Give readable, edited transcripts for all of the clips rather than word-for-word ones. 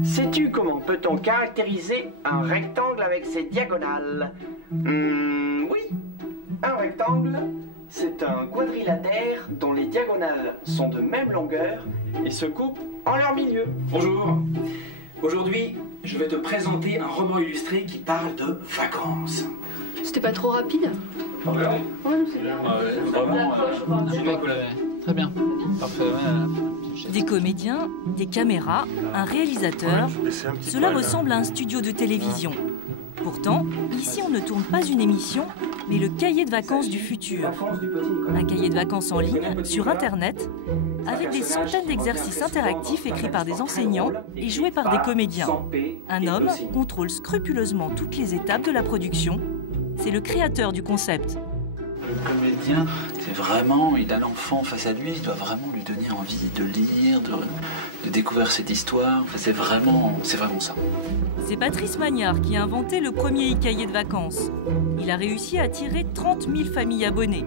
Sais-tu comment peut-on caractériser un rectangle avec ses diagonales? Oui, un rectangle, c'est un quadrilatère dont les diagonales sont de même longueur et se coupent en leur milieu. Bonjour. Aujourd'hui, je vais te présenter un roman illustré qui parle de vacances. C'était pas trop rapide? Ah ouais. Ouais, c'est bien. Vraiment, super cool. Très bien. Parfait. Des comédiens, des caméras, un réalisateur, cela ressemble à un studio de télévision. Pourtant, ici on ne tourne pas une émission, mais le cahier de vacances du futur. Un cahier de vacances en ligne, sur Internet, avec des centaines d'exercices interactifs écrits par des enseignants et joués par des comédiens. Un homme contrôle scrupuleusement toutes les étapes de la production. C'est le créateur du concept. Le comédien, c'est vraiment, il a l'enfant face à lui, il doit vraiment lui donner envie de lire, de découvrir cette histoire. Enfin, c'est vraiment ça. C'est Patrice Magnard qui a inventé le premier cahier de vacances. Il a réussi à attirer 30 000 familles abonnées.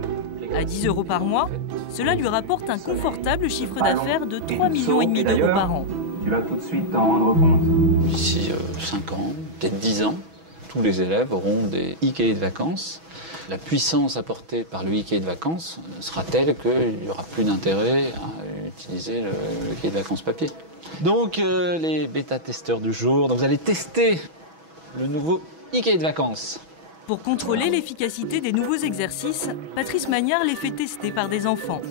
À 10 € par mois, cela lui rapporte un confortable chiffre d'affaires de 3,5 millions d'euros par an. Tu vas tout de suite t'en rendre compte. D'ici 5 ans, peut-être 10 ans, tous les élèves auront des e-cahiers de vacances. La puissance apportée par le e-cahier de vacances sera telle qu'il n'y aura plus d'intérêt à utiliser le cahier de vacances papier. Donc les bêta-testeurs du jour, donc vous allez tester le nouveau e-cahier de vacances. Pour contrôler l'efficacité des nouveaux exercices, Patrice Magnard les fait tester par des enfants.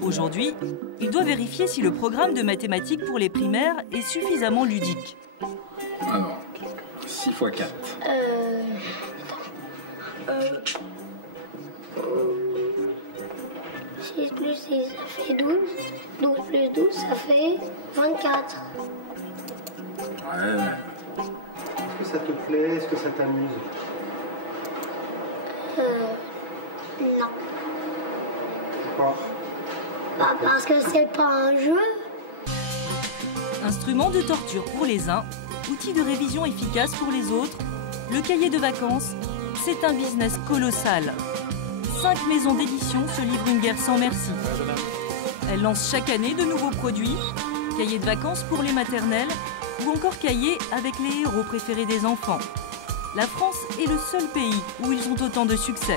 Aujourd'hui, il doit vérifier si le programme de mathématiques pour les primaires est suffisamment ludique. Alors, 6 x 4. 6 plus 6, ça fait 12. 12 plus 12, ça fait 24. Ouais. Est-ce que ça te plaît? Est-ce que ça t'amuse? Non. Pourquoi? Bah parce que c'est pas un jeu. Instrument de torture pour les uns, outil de révision efficace pour les autres, le cahier de vacances, c'est un business colossal. 5 maisons d'édition se livrent une guerre sans merci. Elles lancent chaque année de nouveaux produits, cahiers de vacances pour les maternelles ou encore cahiers avec les héros préférés des enfants. La France est le seul pays où ils ont autant de succès.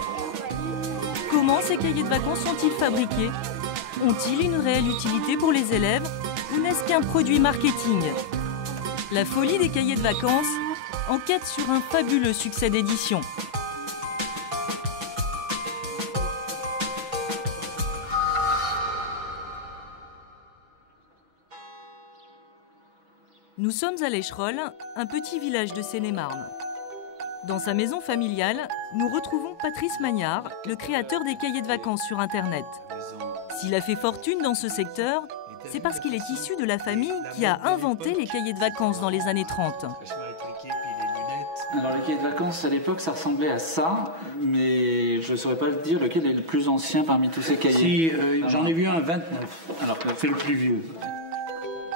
Comment ces cahiers de vacances sont-ils fabriqués? Ont-ils une réelle utilité pour les élèves ou n'est-ce qu'un produit marketing? La folie des cahiers de vacances enquête sur un fabuleux succès d'édition. Nous sommes à l'Écherolles, un petit village de Seine-et-Marne. Dans sa maison familiale, nous retrouvons Patrice Magnard, le créateur des cahiers de vacances sur Internet. S'il a fait fortune dans ce secteur, c'est parce qu'il est issu de la famille qui a inventé les cahiers de vacances dans les années 30. Alors les cahiers de vacances à l'époque ça ressemblait à ça, mais je ne saurais pas dire lequel est le plus ancien parmi tous ces cahiers. Si, j'en ai vu un 29, alors c'est le plus vieux.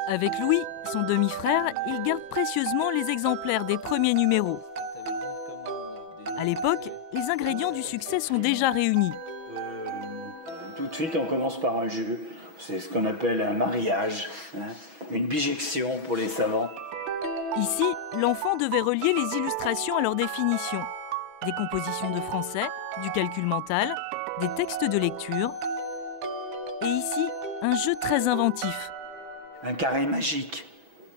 Avec Louis, son demi-frère, il garde précieusement les exemplaires des premiers numéros. À l'époque, les ingrédients du succès sont déjà réunis. Tout de suite, on commence par un jeu. C'est ce qu'on appelle un mariage, hein, une bijection pour les savants. Ici, l'enfant devait relier les illustrations à leur définition. Des compositions de français, du calcul mental, des textes de lecture. Et ici, un jeu très inventif. Un carré magique.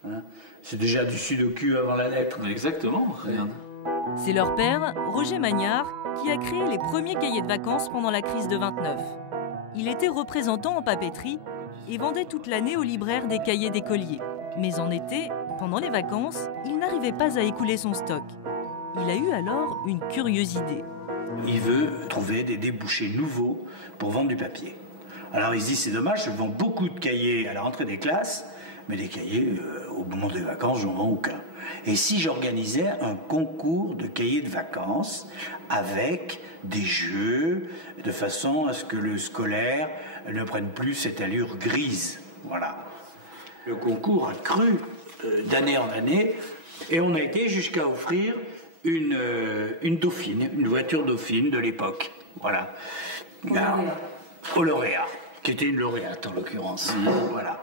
Hein. C'est déjà du sudoku avant la lettre. Exactement, regarde. C'est leur père, Roger Magnard, qui a créé les premiers cahiers de vacances pendant la crise de 29. Il était représentant en papeterie et vendait toute l'année aux libraires des cahiers d'écoliers. Mais en été, pendant les vacances, il n'arrivait pas à écouler son stock. Il a eu alors une curieuse idée. Il veut trouver des débouchés nouveaux pour vendre du papier. Alors il se dit, c'est dommage, je vends beaucoup de cahiers à la rentrée des classes, mais des cahiers, au moment des vacances, je n'en vends aucun. Et si j'organisais un concours de cahiers de vacances avec des jeux, de façon à ce que le scolaire ne prenne plus cette allure grise. Voilà. Le concours a cru d'année en année, et on a été jusqu'à offrir une Dauphine, une voiture Dauphine de l'époque. Voilà. Au lauréat, qui était une lauréate en l'occurrence. Voilà.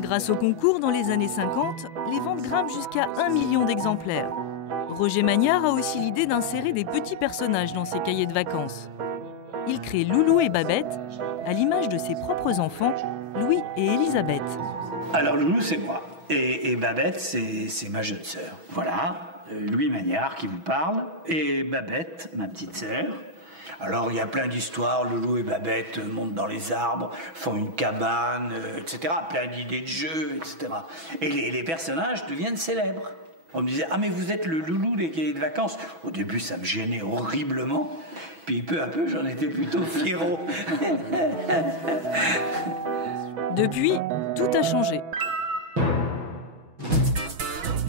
Grâce au concours dans les années 50, les ventes grimpent jusqu'à 1 million d'exemplaires. Roger Magnard a aussi l'idée d'insérer des petits personnages dans ses cahiers de vacances. Il crée Loulou et Babette, à l'image de ses propres enfants, Louis et Elisabeth. Alors Loulou, c'est moi. Et Babette, c'est ma jeune sœur. Voilà, Louis Magnard qui vous parle. Et Babette, ma petite sœur. Alors il y a plein d'histoires. Loulou et Babette montent dans les arbres, font une cabane, etc. Plein d'idées de jeux, etc. Et les personnages deviennent célèbres. On me disait « Ah mais vous êtes le Loulou des cahiers de vacances ». Au début, ça me gênait horriblement. Puis peu à peu, j'en étais plutôt fiero. Depuis, tout a changé.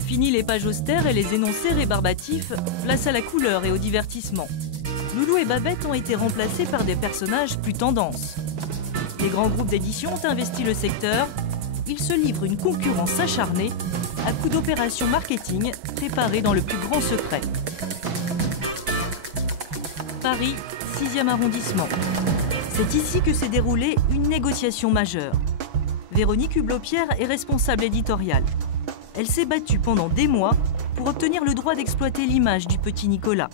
Fini les pages austères et les énoncés rébarbatifs, place à la couleur et au divertissement. Loulou et Babette ont été remplacés par des personnages plus tendance. Les grands groupes d'édition ont investi le secteur. Ils se livrent une concurrence acharnée à coups d'opérations marketing préparées dans le plus grand secret. Paris, 6e arrondissement. C'est ici que s'est déroulée une négociation majeure. Véronique Hublot-Pierre est responsable éditoriale. Elle s'est battue pendant des mois pour obtenir le droit d'exploiter l'image du petit Nicolas.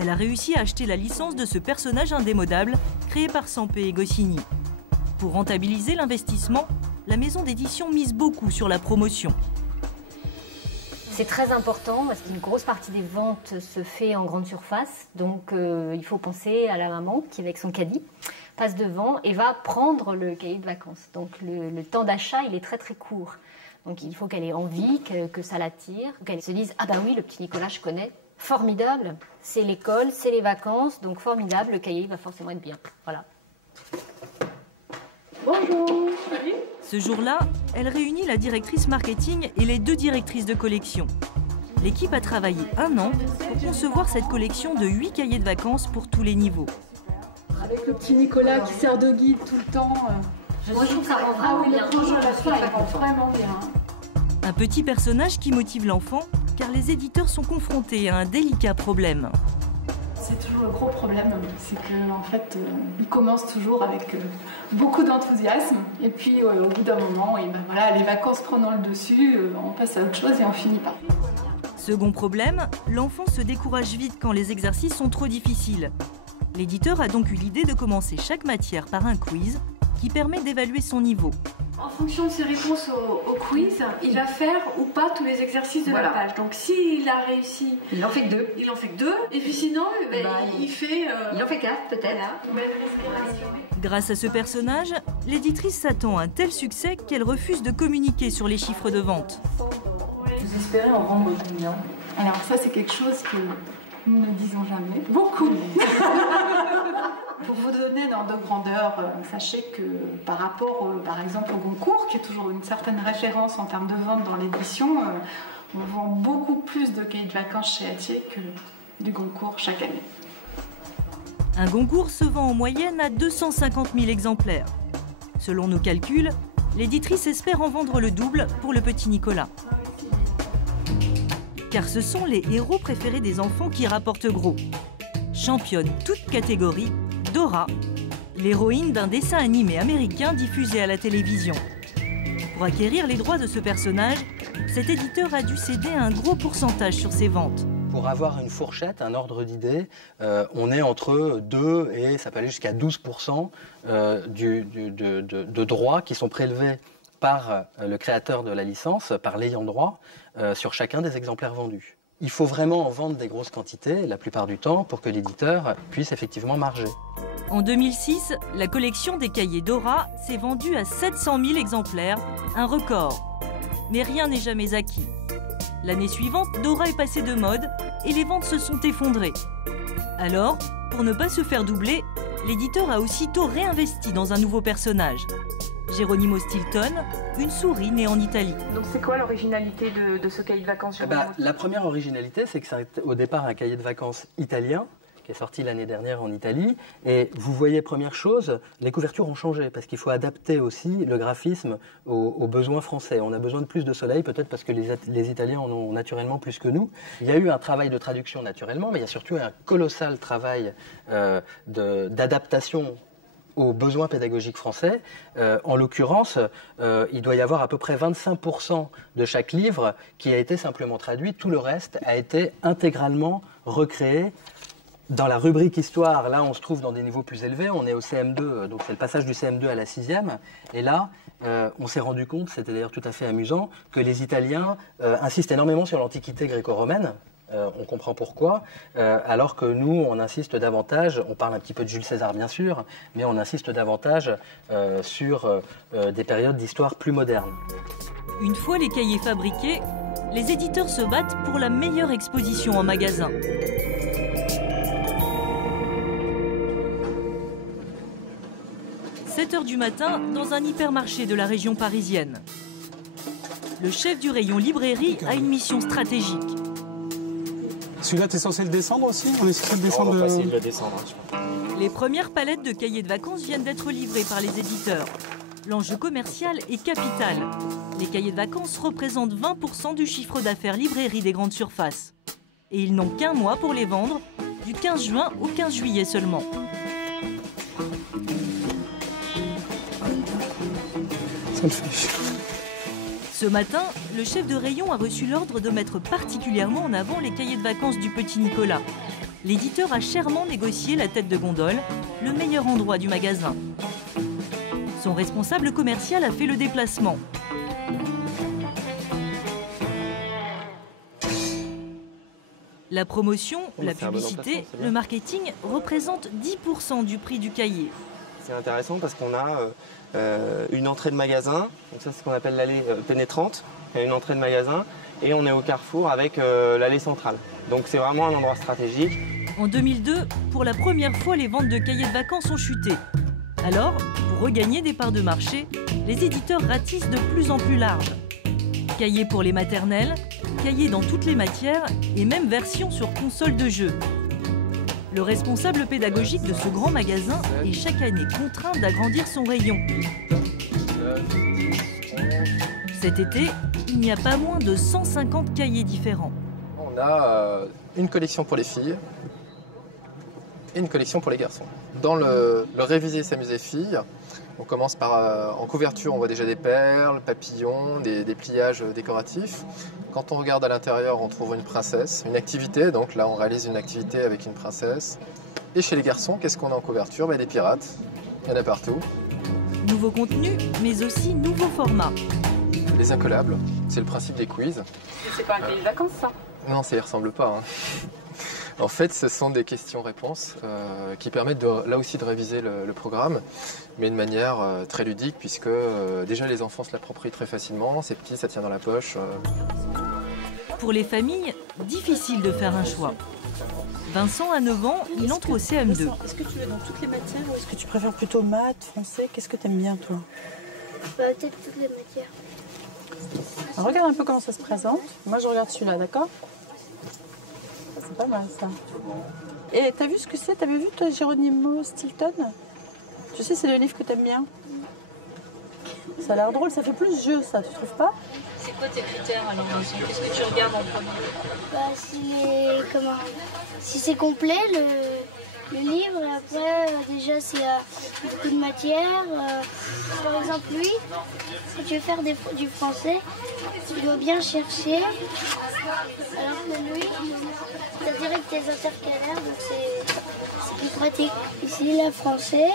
Elle a réussi à acheter la licence de ce personnage indémodable créé par Sampé et Goscinny. Pour rentabiliser l'investissement, la maison d'édition mise beaucoup sur la promotion. C'est très important parce qu'une grosse partie des ventes se fait en grande surface. Donc il faut penser à la maman qui, avec son caddie, passe devant et va prendre le cahier de vacances. Donc le temps d'achat, il est très très court. Donc il faut qu'elle ait envie, que ça l'attire, qu'elle se dise « Ah bah oui, le petit Nicolas, je connais. Formidable, c'est l'école, c'est les vacances, donc formidable, le cahier va forcément être bien. » Voilà. Bonjour. Ce jour-là, elle réunit la directrice marketing et les 2 directrices de collection. L'équipe a travaillé 1 an pour concevoir cette collection de 8 cahiers de vacances pour tous les niveaux. Avec le petit Nicolas qui sert de guide tout le temps. Moi, je trouve que ça rend vraiment bien. Vraiment bien. Un petit personnage qui motive l'enfant, car les éditeurs sont confrontés à un délicat problème. C'est toujours le gros problème, c'est qu'en fait, ils commencent toujours avec beaucoup d'enthousiasme. Et puis, au bout d'un moment, et ben voilà, les vacances prenant le dessus, on passe à autre chose et on finit par. Second problème, l'enfant se décourage vite quand les exercices sont trop difficiles. L'éditeur a donc eu l'idée de commencer chaque matière par un quiz qui permet d'évaluer son niveau. En fonction de ses réponses au quiz, il va faire ou pas tous les exercices de la page. Donc s'il a réussi... Il en fait que 2. Il en fait que 2. Et puis sinon, il fait... Il en fait 4 peut-être. Grâce à ce personnage, l'éditrice s'attend à un tel succès qu'elle refuse de communiquer sur les chiffres de vente. Vous espérez en vendre combien? Alors ça, c'est quelque chose que nous ne disons jamais. Beaucoup. Pour vous donner un ordre de grandeur, sachez que par rapport, par exemple, au Goncourt, qui est toujours une certaine référence en termes de vente dans l'édition, on vend beaucoup plus de cahiers de vacances chez Hatier que du Goncourt chaque année. Un Goncourt se vend en moyenne à 250 000 exemplaires. Selon nos calculs, l'éditrice espère en vendre le double pour le petit Nicolas. Car ce sont les héros préférés des enfants qui rapportent gros. Championne toute catégorie, Dora, l'héroïne d'un dessin animé américain diffusé à la télévision. Pour acquérir les droits de ce personnage, cet éditeur a dû céder un gros pourcentage sur ses ventes. Pour avoir une fourchette, un ordre d'idée, on est entre 2 et ça peut aller jusqu'à 12% de droits qui sont prélevés par le créateur de la licence, par l'ayant droit, sur chacun des exemplaires vendus. Il faut vraiment en vendre des grosses quantités, la plupart du temps, pour que l'éditeur puisse effectivement marger. En 2006, la collection des cahiers Dora s'est vendue à 700 000 exemplaires, un record. Mais rien n'est jamais acquis. L'année suivante, Dora est passée de mode et les ventes se sont effondrées. Alors, pour ne pas se faire doubler, l'éditeur a aussitôt réinvesti dans un nouveau personnage. Geronimo Stilton, une souris née en Italie. Donc c'est quoi l'originalité de ce cahier de vacances? La première originalité, c'est que c'est au départ un cahier de vacances italien, qui est sorti l'année dernière en Italie. Et vous voyez, première chose, les couvertures ont changé, parce qu'il faut adapter aussi le graphisme aux besoins français. On a besoin de plus de soleil, peut-être parce que les Italiens en ont naturellement plus que nous. Il y a eu un travail de traduction naturellement, mais il y a surtout un colossal travail d'adaptation aux besoins pédagogiques français. En l'occurrence, il doit y avoir à peu près 25% de chaque livre qui a été simplement traduit. Tout le reste a été intégralement recréé. Dans la rubrique Histoire, là, on se trouve dans des niveaux plus élevés. On est au CM2, donc c'est le passage du CM2 à la 6e. Et là, on s'est rendu compte, c'était d'ailleurs tout à fait amusant, que les Italiens insistent énormément sur l'Antiquité gréco-romaine. On comprend pourquoi, alors que nous, on insiste davantage, on parle un petit peu de Jules César bien sûr, mais on insiste davantage sur des périodes d'histoire plus modernes. Une fois les cahiers fabriqués, les éditeurs se battent pour la meilleure exposition en magasin. « 7 h du matin, dans un hypermarché de la région parisienne. Le chef du rayon librairie a une mission stratégique. Celui-là, tu es censé le descendre aussi? On est censé le descendre. On va essayer de le descendre. Les premières palettes de cahiers de vacances viennent d'être livrées par les éditeurs. L'enjeu commercial est capital. Les cahiers de vacances représentent 20% du chiffre d'affaires librairie des grandes surfaces. Et ils n'ont qu'un mois pour les vendre, du 15 juin au 15 juillet seulement. Ça me fait. Ce matin, le chef de rayon a reçu l'ordre de mettre particulièrement en avant les cahiers de vacances du petit Nicolas. L'éditeur a chèrement négocié la tête de gondole, le meilleur endroit du magasin. Son responsable commercial a fait le déplacement. La promotion, la publicité, le marketing représentent 10% du prix du cahier. C'est intéressant parce qu'on a une entrée de magasin, donc ça c'est ce qu'on appelle l'allée pénétrante, il y a une entrée de magasin et on est au carrefour avec l'allée centrale. Donc c'est vraiment un endroit stratégique. En 2002, pour la première fois, les ventes de cahiers de vacances ont chuté. Alors, pour regagner des parts de marché, les éditeurs ratissent de plus en plus large. Cahiers pour les maternelles, cahiers dans toutes les matières et même version sur console de jeu. Le responsable pédagogique de ce grand magasin est chaque année contraint d'agrandir son rayon. Cet été, il n'y a pas moins de 150 cahiers différents. On a une collection pour les filles et une collection pour les garçons. Dans le réviser s'amuser filles, on commence par, en couverture, on voit déjà des perles, papillons, des pliages décoratifs. Quand on regarde à l'intérieur, on trouve une princesse, une activité. Donc là, on réalise une activité avec une princesse. Et chez les garçons, qu'est-ce qu'on a en couverture? Des pirates, il y en a partout. Nouveau contenu, mais aussi nouveau format. Les incollables, c'est le principe des quiz. C'est pas un cahier de vacances, ça? Non, ça y ressemble pas. En fait, ce sont des questions-réponses qui permettent là aussi de réviser le programme, mais de manière très ludique, puisque déjà les enfants se l'approprient très facilement, c'est petit, ça tient dans la poche. Pour les familles, difficile de faire un choix. Vincent a 9 ans, il entre au CM2. Est-ce que tu es dans toutes les matières ou est-ce que tu préfères plutôt maths, français? Qu'est-ce que tu aimes bien, toi? Peut-être toutes les matières. Alors, regarde un peu comment ça se présente. Moi, je regarde celui-là, d'accord? C'est pas mal, ça. Et t'as vu ce que c'est? T'avais vu, toi, Geronimo Stilton? Tu sais, c'est le livre que t'aimes bien. Ça a l'air drôle, ça fait plus jeu, ça, tu trouves pas? C'est quoi tes critères, alors, Vincent? Qu'est-ce que tu regardes en premier? Si c'est complet, le livre, et après, déjà, s'il y a beaucoup de matière. Par exemple, lui, si tu veux faire du français, tu dois bien chercher. Alors que lui, tu as direct tes intercalaires, donc c'est plus pratique. Ici, le français,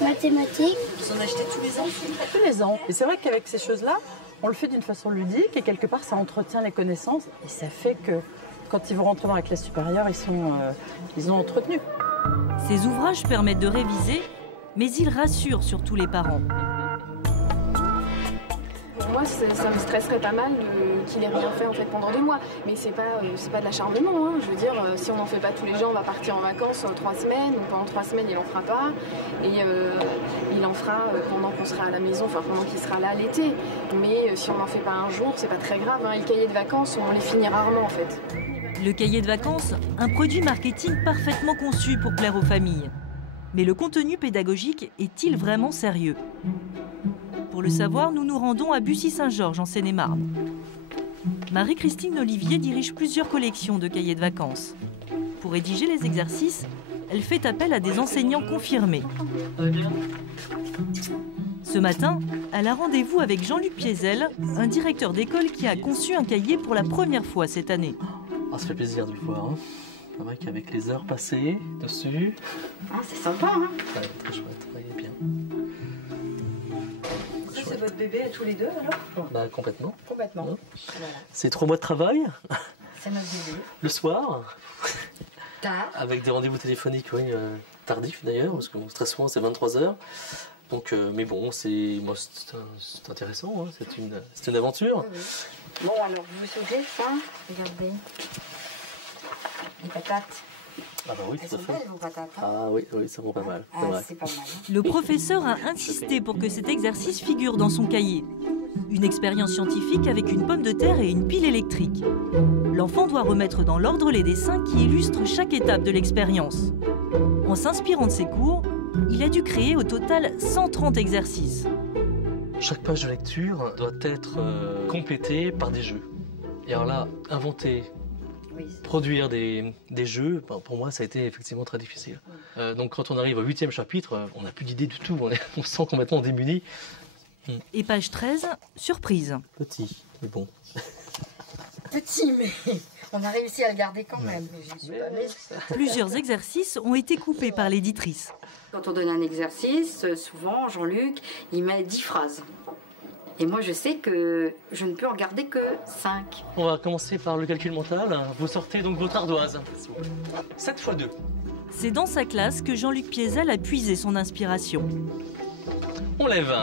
mathématiques. Vous en achetez tous les ans? Tous les ans. Et c'est vrai qu'avec ces choses-là, on le fait d'une façon ludique et quelque part, ça entretient les connaissances et ça fait que quand ils vont rentrer dans la classe supérieure, ils ont entretenu. Ces ouvrages permettent de réviser, mais ils rassurent surtout les parents. Pour moi, ça me stresserait pas mal qu'il ait rien fait en fait pendant 2 mois. Mais c'est pas de l'acharnement. Hein. Je veux dire, si on n'en fait pas tous les jours, on va partir en vacances 3 semaines. Donc pendant 3 semaines, il en fera pas. Et il en fera pendant qu'on sera à la maison, enfin pendant qu'il sera là l'été. Mais si on n'en fait pas un jour, c'est pas très grave. Hein. Et le cahier de vacances, on les finit rarement en fait. Le cahier de vacances, un produit marketing parfaitement conçu pour plaire aux familles. Mais le contenu pédagogique est-il vraiment sérieux? Pour le savoir, nous nous rendons à Bussy-Saint-Georges, en Seine-et-Marne. Marie-Christine Olivier dirige plusieurs collections de cahiers de vacances. Pour rédiger les exercices, elle fait appel à des enseignants confirmés. Ce matin, elle a rendez-vous avec Jean-Luc Piézel, un directeur d'école qui a conçu un cahier pour la première fois cette année. Ah, ça fait plaisir de le voir. Hein. C'est vrai qu'avec les heures passées dessus... Ah, c'est sympa, hein? Ouais, très chouette, il est bien. Ça, c'est votre bébé à tous les deux, alors? Bah, complètement. Complètement. Ouais. Voilà. C'est 3 mois de travail. C'est notre bébé. Le soir. Tard. Avec des rendez-vous téléphoniques, oui, tardifs d'ailleurs, parce que très souvent c'est 23h. Donc, mais bon, c'est intéressant, hein, c'est une aventure. Oui. Bon, alors, vous souvenez ça? Regardez. Les patates. Ah bah oui, Elles tout à sont fait. belles, vos patates. Hein? Ah oui, oui, ça vaut pas mal. Ah, c'est pas mal. Hein? Le professeur a insisté pour que cet exercice figure dans son cahier. Une expérience scientifique avec une pomme de terre et une pile électrique. L'enfant doit remettre dans l'ordre les dessins qui illustrent chaque étape de l'expérience. En s'inspirant de ses cours, il a dû créer au total 130 exercices. Chaque page de lecture doit être complétée par des jeux. Et alors là, inventer, produire des jeux, pour moi, ça a été effectivement très difficile. Donc quand on arrive au 8e chapitre, on n'a plus d'idée du tout, on se sent complètement démuni. Et page 13, surprise. Petit, mais bon. Petit, mais on a réussi à le garder quand même. Plusieurs exercices ont été coupés par l'éditrice. Quand on donne un exercice, souvent, Jean-Luc, il met 10 phrases. Et moi, je sais que je ne peux en garder que 5. On va commencer par le calcul mental. Vous sortez donc votre ardoise. 7 x 2. C'est dans sa classe que Jean-Luc Piézel a puisé son inspiration. On lève.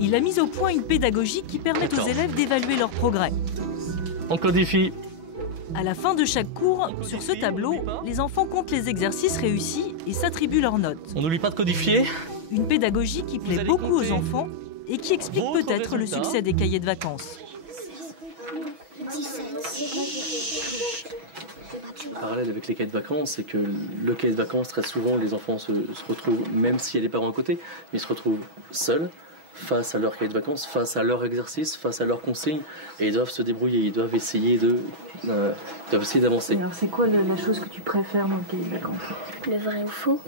Il a mis au point une pédagogie qui permet aux élèves d'évaluer leur progrès. On codifie. À la fin de chaque cours, sur ce tableau, les enfants comptent les exercices réussis et s'attribuent leurs notes. On n'oublie pas de codifier. Une pédagogie qui plaît beaucoup aux enfants et qui explique peut-être le succès des cahiers de vacances. Le parallèle avec les cahiers de vacances, c'est que le cahier de vacances, très souvent, les enfants se retrouvent, même s'il y a des parents à côté, mais ils se retrouvent seuls, face à leur cahier de vacances, face à leur exercice, face à leurs consignes, et ils doivent se débrouiller, ils doivent essayer d'avancer. Alors c'est quoi la chose que tu préfères dans le cahier de vacances? Le vrai ou faux.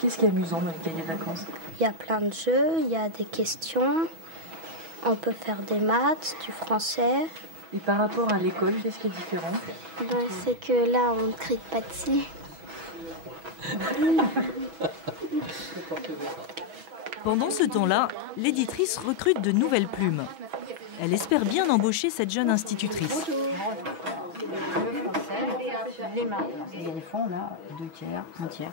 Qu'est-ce qui est amusant dans le cahier de vacances? Il y a plein de jeux, il y a des questions, on peut faire des maths, du français. Et par rapport à l'école, qu'est-ce qui est différent? C'est que là, on ne trique pas dessus. Pendant ce temps-là, l'éditrice recrute de nouvelles plumes. Elle espère bien embaucher cette jeune institutrice. Les maths, il y a des fonds là, 2 tiers, 1 tiers.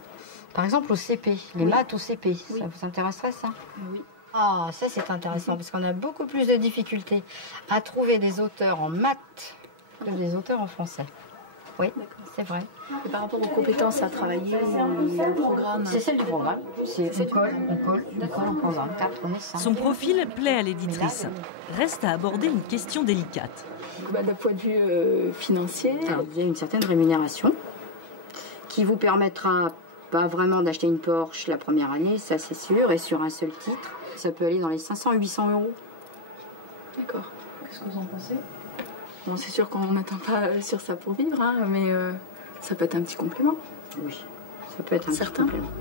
Par exemple au CP, les maths au CP, ça vous intéresserait ça? Oui. Ah, ça c'est intéressant parce qu'on a beaucoup plus de difficultés à trouver des auteurs en maths que des auteurs en français. Oui, c'est vrai. Et par rapport aux compétences à travailler, le programme? C'est celle du programme. On colle en programme. 4, on est 5. Son profil plaît à l'éditrice. Reste à aborder une question délicate. D'un point de vue financier, il y a une certaine rémunération qui vous permettra pas vraiment d'acheter une Porsche la première année, ça c'est sûr, et sur un seul titre, ça peut aller dans les 500-800 euros. D'accord. Qu'est-ce que vous en pensez? Bon, c'est sûr qu'on n'attend pas sur ça pour vivre, hein, mais ça peut être un petit complément. Oui, ça peut être un petit complément.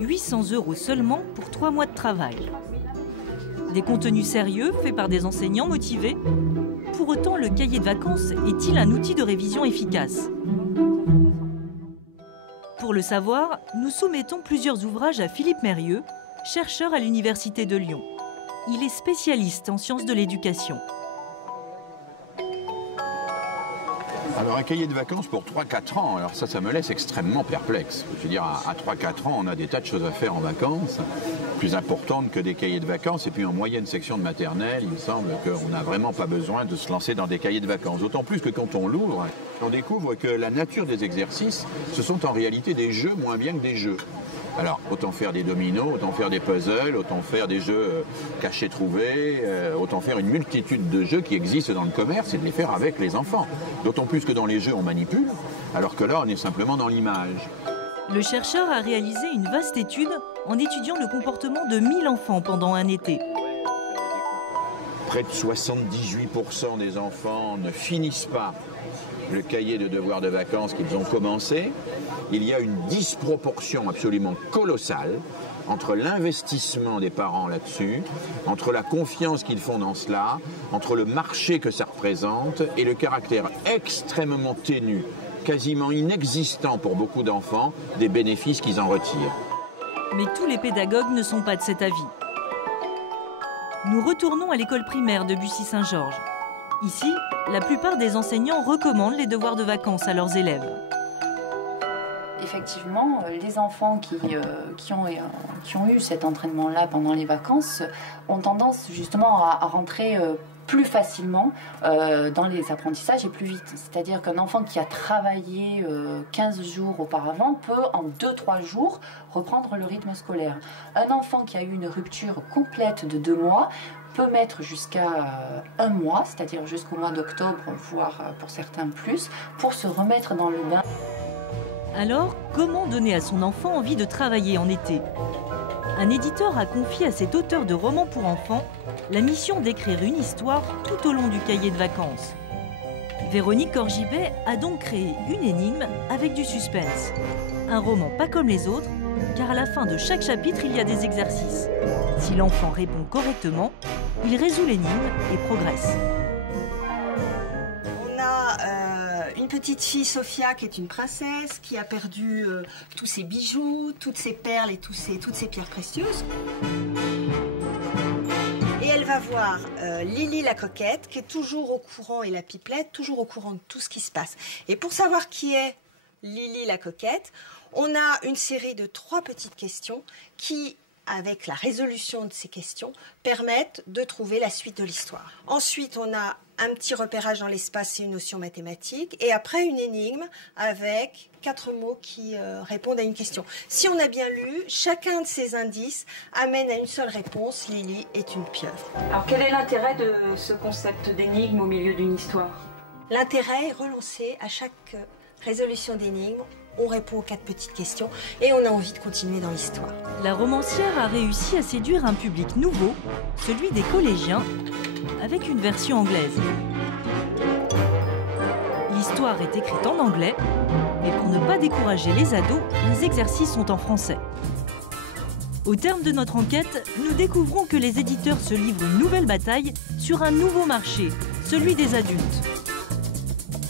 800 € seulement pour 3 mois de travail. Des contenus sérieux faits par des enseignants motivés. Pour autant, le cahier de vacances est-il un outil de révision efficace? Pour le savoir, nous soumettons plusieurs ouvrages à Philippe Mérieux, chercheur à l'Université de Lyon. Il est spécialiste en sciences de l'éducation. Alors un cahier de vacances pour 3-4 ans, alors ça me laisse extrêmement perplexe. Je veux dire, à 3-4 ans, on a des tas de choses à faire en vacances, plus importantes que des cahiers de vacances. Et puis en moyenne section de maternelle, il me semble qu'on n'a vraiment pas besoin de se lancer dans des cahiers de vacances. D'autant plus que quand on l'ouvre, on découvre que la nature des exercices, ce sont en réalité des jeux moins bien que des jeux. Alors, autant faire des dominos, autant faire des puzzles, autant faire des jeux cachés-trouvés, autant faire une multitude de jeux qui existent dans le commerce et de les faire avec les enfants. D'autant plus que dans les jeux, on manipule, alors que là, on est simplement dans l'image. Le chercheur a réalisé une vaste étude en étudiant le comportement de 1000 enfants pendant un été. près de 78% des enfants ne finissent pas le cahier de devoirs de vacances qu'ils ont commencé. Il y a une disproportion absolument colossale entre l'investissement des parents là-dessus, entre la confiance qu'ils font dans cela, entre le marché que ça représente et le caractère extrêmement ténu, quasiment inexistant pour beaucoup d'enfants, des bénéfices qu'ils en retirent. Mais tous les pédagogues ne sont pas de cet avis. Nous retournons à l'école primaire de Bussy-Saint-Georges. Ici, la plupart des enseignants recommandent les devoirs de vacances à leurs élèves. Effectivement, les enfants qui ont eu cet entraînement-là pendant les vacances ont tendance justement à rentrer plus facilement dans les apprentissages et plus vite. C'est-à-dire qu'un enfant qui a travaillé 15 jours auparavant peut en 2-3 jours reprendre le rythme scolaire. Un enfant qui a eu une rupture complète de 2 mois peut mettre jusqu'à 1 mois, c'est-à-dire jusqu'au mois d'octobre, voire pour certains plus, pour se remettre dans le bain. Alors, comment donner à son enfant envie de travailler en été? Un éditeur a confié à cet auteur de romans pour enfants la mission d'écrire une histoire tout au long du cahier de vacances. Véronique Corgibet a donc créé une énigme avec du suspense. Un roman pas comme les autres, car à la fin de chaque chapitre, il y a des exercices. Si l'enfant répond correctement, il résout l'énigme et progresse. On a une petite fille, Sophia, qui est une princesse, qui a perdu tous ses bijoux, toutes ses perles et toutes ses pierres précieuses. Et elle va voir Lily la coquette, qui est toujours au courant, et la pipelette, toujours au courant de tout ce qui se passe. Et pour savoir qui est Lily la coquette, on a une série de 3 petites questions qui, avec la résolution de ces questions, permettent de trouver la suite de l'histoire. Ensuite, on a un petit repérage dans l'espace et une notion mathématique, et après une énigme avec 4 mots qui répondent à une question. Si on a bien lu, chacun de ces indices amène à une seule réponse: Lily est une pieuvre. Alors quel est l'intérêt de ce concept d'énigme au milieu d'une histoire? L'intérêt est relancé à chaque résolution d'énigme. On répond aux 4 petites questions et on a envie de continuer dans l'histoire. La romancière a réussi à séduire un public nouveau, celui des collégiens, avec une version anglaise. L'histoire est écrite en anglais, mais pour ne pas décourager les ados, les exercices sont en français. Au terme de notre enquête, nous découvrons que les éditeurs se livrent une nouvelle bataille sur un nouveau marché, celui des adultes.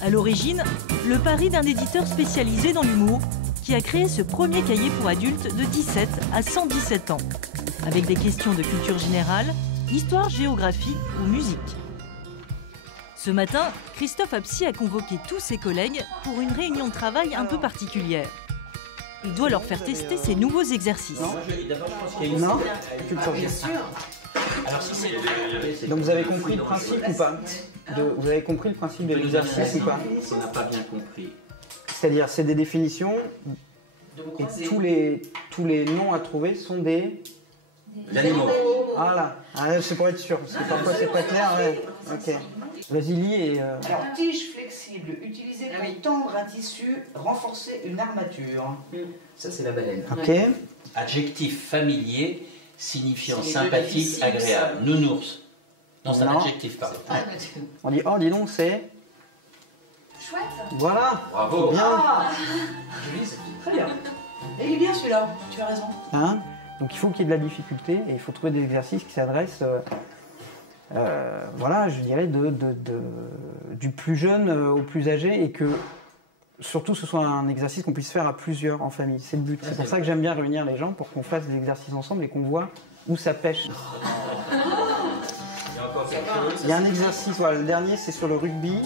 À l'origine, le pari d'un éditeur spécialisé dans l'humour qui a créé ce premier cahier pour adultes de 17 à 117 ans, avec des questions de culture générale, histoire, géographie ou musique. Ce matin, Christophe Apsy a convoqué tous ses collègues pour une réunion de travail un peu particulière. Il doit leur faire tester ces nouveaux exercices. Non, donc vous avez compris le principe ou pas? Vous avez compris le principe de l'exercice ou pas? On n'a pas bien compris. C'est-à-dire, c'est des définitions et tous les noms à trouver sont des animaux. Voilà, c'est pour être sûr, parce que parfois c'est pas clair. Ouais. Ok. Vas-y, lis et... Alors, tige flexible, utilisée pour tendre un tissu, renforcer une armature. Ça, c'est la baleine. Ok. Adjectif familier, signifiant sympathique, agréable. Nounours. Non, c'est un adjectif, pardon. On dit, oh, dis donc, c'est... Chouette. Voilà. Bravo. Bien. Ah. Joli, c'est très bien. Et il est bien celui-là, tu as raison. Hein? Donc il faut qu'il y ait de la difficulté et il faut trouver des exercices qui s'adressent, voilà, je dirais, du plus jeune au plus âgé et que surtout ce soit un exercice qu'on puisse faire à plusieurs en famille. C'est le but. C'est pour ça que j'aime bien réunir les gens pour qu'on fasse des exercices ensemble et qu'on voit où ça pêche. Il y a un exercice, voilà, le dernier c'est sur le rugby.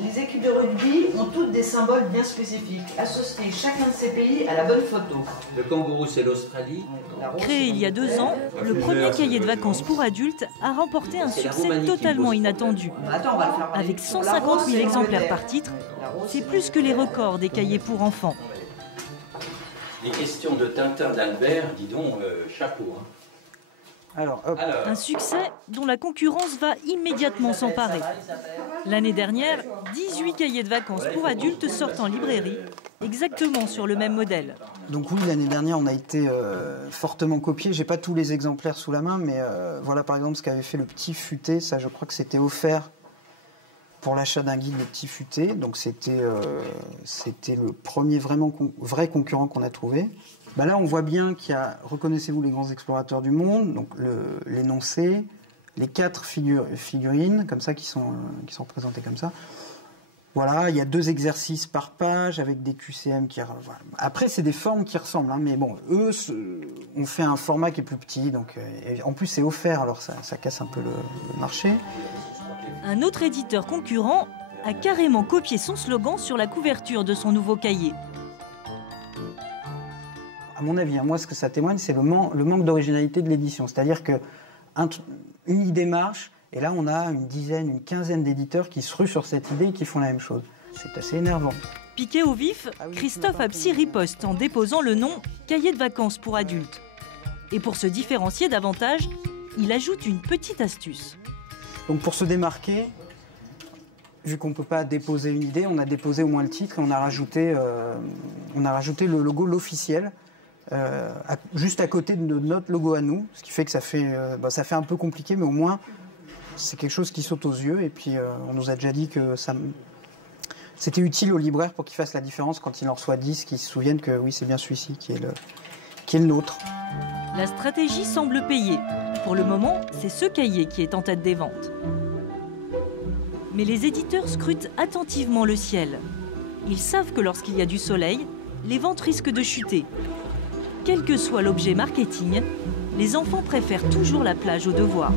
Les équipes de rugby ont toutes des symboles bien spécifiques. Associer chacun de ces pays à la bonne photo. Le kangourou, c'est l'Australie. Créé il y a 2 ans, le premier cahier de vacances pour adultes a remporté un succès totalement inattendu. Avec 150 000 exemplaires par titre, c'est plus que les records des cahiers pour enfants. Les questions de Tintin d'Albert, dis donc, chapeau. Hein. Alors. Un succès dont la concurrence va immédiatement s'emparer. L'année dernière, 18 cahiers de vacances pour adultes sortent en librairie exactement sur le même modèle. Donc oui, l'année dernière, on a été fortement copié. J'ai pas tous les exemplaires sous la main, mais voilà par exemple ce qu'avait fait le Petit Futé. Ça, je crois que c'était offert pour l'achat d'un guide Le Petit Futé. Donc c'était le premier vrai concurrent qu'on a trouvé. Bah là, on voit bien qu'il y a, reconnaissez-vous les grands explorateurs du monde, donc l'énoncé, les 4 figurines comme ça qui sont représentées comme ça. Voilà, il y a 2 exercices par page avec des QCM qui... Voilà. Après, c'est des formes qui ressemblent, hein, mais bon, eux, on fait un format qui est plus petit, donc en plus c'est offert, alors ça casse un peu le marché. Un autre éditeur concurrent a carrément copié son slogan sur la couverture de son nouveau cahier. À mon avis, moi, ce que ça témoigne, c'est le manque d'originalité de l'édition. C'est-à-dire qu'une idée marche, et là, on a une quinzaine d'éditeurs qui se ruent sur cette idée et qui font la même chose. C'est assez énervant. Piqué au vif, Christophe Absi riposte en déposant le nom « Cahier de vacances pour adultes ». Et pour se différencier davantage, il ajoute une petite astuce. Donc pour se démarquer, vu qu'on ne peut pas déposer une idée, on a déposé au moins le titre et on a rajouté le logo, l'officiel, juste à côté de notre logo à nous, ce qui fait que ça fait un peu compliqué, mais au moins c'est quelque chose qui saute aux yeux. Et puis on nous a déjà dit que c'était utile au libraire pour qu'il fasse la différence quand il en reçoit 10, qu'il se souvienne que oui, c'est bien celui-ci qui est le nôtre. La stratégie semble payer. Pour le moment, c'est ce cahier qui est en tête des ventes. Mais les éditeurs scrutent attentivement le ciel. Ils savent que lorsqu'il y a du soleil, les ventes risquent de chuter. Quel que soit l'objet marketing, les enfants préfèrent toujours la plage au devoir.